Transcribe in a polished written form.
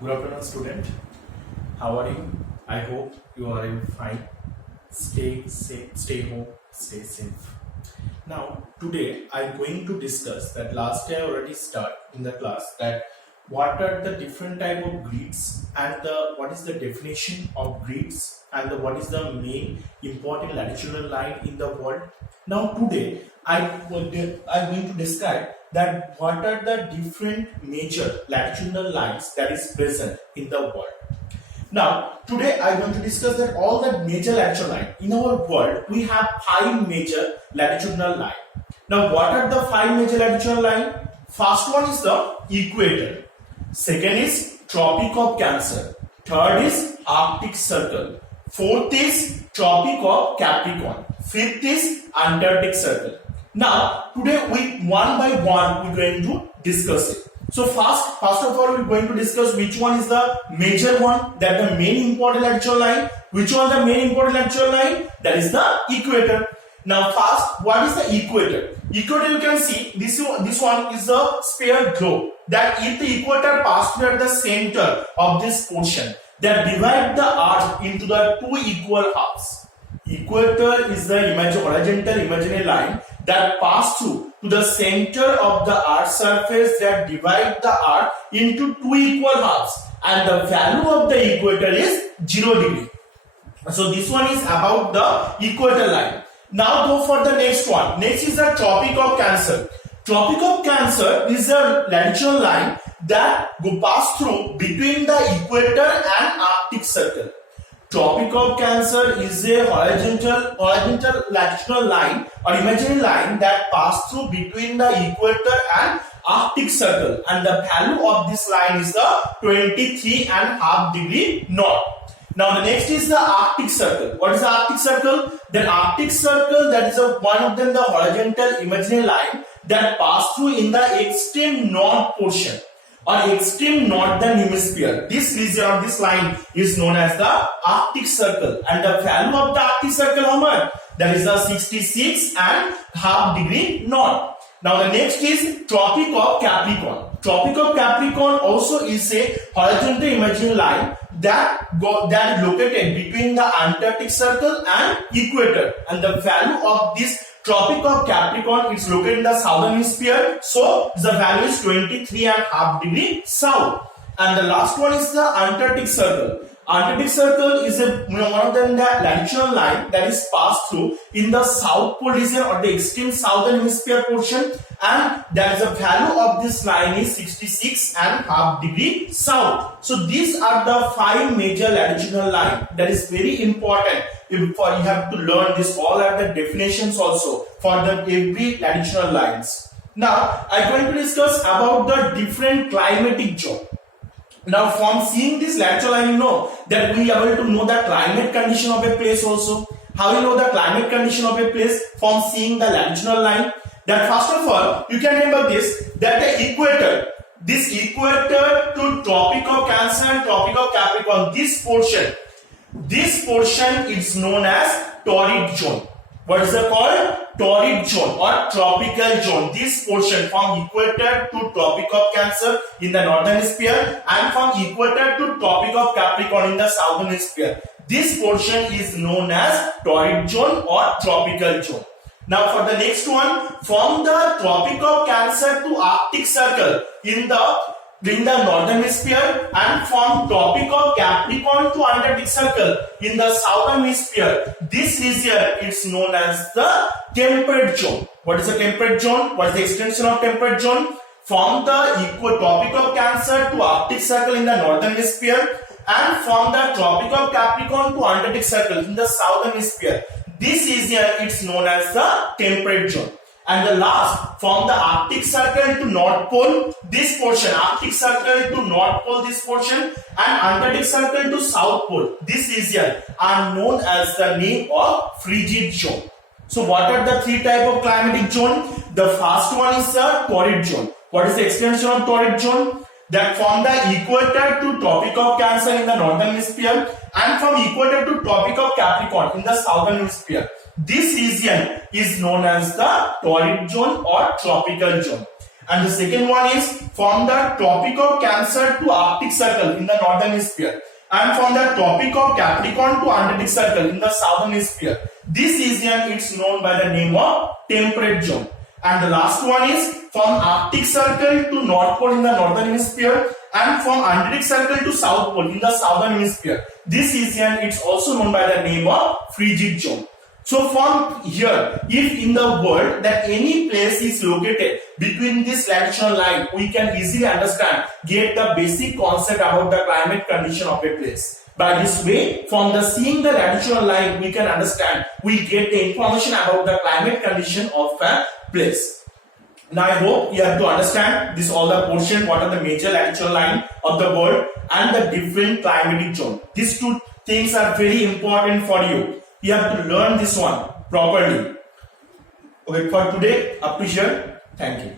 Good afternoon, student. How are you? I hope you are fine. Stay safe, stay home, stay safe. Now, today I'm going to discuss that last day I already start in the class that what are the different type of grids and what is the definition of grids and what is the main important latitudinal line in the world. Now, today I'm going to describe that what are the different major latitudinal lines that is present in the world. Now, today I want to discuss that all the major latitudinal line in our world, we have 5 major latitudinal line. Now, what are the 5 major latitudinal line? First one is the equator. Second is Tropic of Cancer. Third is Arctic Circle. Fourth is Tropic of Capricorn. Fifth is Antarctic Circle. Now, today we one by one we're going to discuss it. So first of all, we're going to discuss which one is the major one, that the main important latitudinal line. Which one the main important latitudinal line? That is the equator. Now first, what is the equator? Equator, you can see this one is a sphere globe, that if the equator passes at the center of this portion, that divide the earth into the 2 equal halves. Equator is the horizontal imaginary line that pass through to the center of the earth's surface, that divide the earth into 2 equal halves, and the value of the equator is 0 degree. So this one is about the equator line. Now go for the next one. Next is the Tropic of Cancer. Tropic of Cancer is a latitudinal line that pass through between the equator and Arctic Circle. Tropic of Cancer is a horizontal latitudinal line or imaginary line that pass through between the equator and Arctic Circle, and the value of this line is the 23.5 degree north. Now the next is the Arctic Circle. What is the Arctic Circle? The Arctic Circle, that is one of them, the horizontal imaginary line that pass through in the extreme north portion or extreme northern hemisphere. This region of this line is known as the Arctic Circle, and the value of the Arctic Circle, how much? That is the 66.5 degree north. Now the next is Tropic of Capricorn. Tropic of Capricorn also is a horizontal imaginary line that is located between the Antarctic Circle and equator, and the value of this Tropic of Capricorn is located in the southern hemisphere, so the value is 23.5 degree south. And the last one is the Antarctic Circle. Antarctic Circle is one of them, the latitudinal line that is passed through in the south pole region or the extreme southern hemisphere portion, and that is the value of this line is 66.5 degree south. So these are the 5 major latitudinal line. That is very important. You have to learn this. All are the definitions also for the every latitudinal lines. Now I am going to discuss about the different climatic zone. Now from seeing this latitudinal line, you know that we are able to know the climate condition of a place also. How you know the climate condition of a place? From seeing the latitudinal line. That first of all, you can remember this, that the equator, this equator to Tropic of Cancer and Tropic of Capricorn, this portion is known as torrid zone. What is it called? Torrid zone or tropical zone. This portion from equator to Tropic of Cancer in the northern hemisphere and from equator to Tropic of Capricorn in the southern hemisphere. This portion is known as torrid zone or tropical zone. Now for the next one, from the Tropic of Cancer to Arctic Circle in the northern hemisphere, and from Tropic of Capricorn to Antarctic Circle in the southern hemisphere, this region is known as the temperate zone. What is the temperate zone? What is the extension of temperate zone? From the Tropic of Cancer to Arctic Circle in the northern hemisphere, and from the Tropic of Capricorn to Antarctic Circle in the southern hemisphere, this region is known as the temperate zone. And the last, from the Arctic Circle to North Pole, this portion, Arctic Circle to North Pole, this portion, and Antarctic Circle to South Pole, this region are known as the name of frigid zone. So what are the 3 type of climatic zone? The first one is the torrid zone. What is the extension of torrid zone? That from the equator to Tropic of Cancer in the northern hemisphere and from equator to Tropic of Capricorn in the southern hemisphere. This region is known as the torrid zone or tropical zone. and the second one is from the Tropic of Cancer to Arctic Circle in the northern hemisphere, and from the Tropic of Capricorn to Antarctic Circle in the southern hemisphere. This region is known by the name of temperate zone. And the last one is from Arctic Circle to North Pole in the northern hemisphere, and from Antarctic Circle to South Pole in the southern hemisphere. This region is also known by the name of frigid zone. So from here, if in the world that any place is located between this latitudinal line, we can easily understand, get the basic concept about the climate condition of a place. By this way, from the seeing the latitudinal line, we can understand, we get the information about the climate condition of a place. Now I hope you have to understand this all the portion, what are the major latitudinal line of the world and the different climatic zone. These two things are very important for you. You have to learn this one properly. Okay, for today, up to here. Thank you.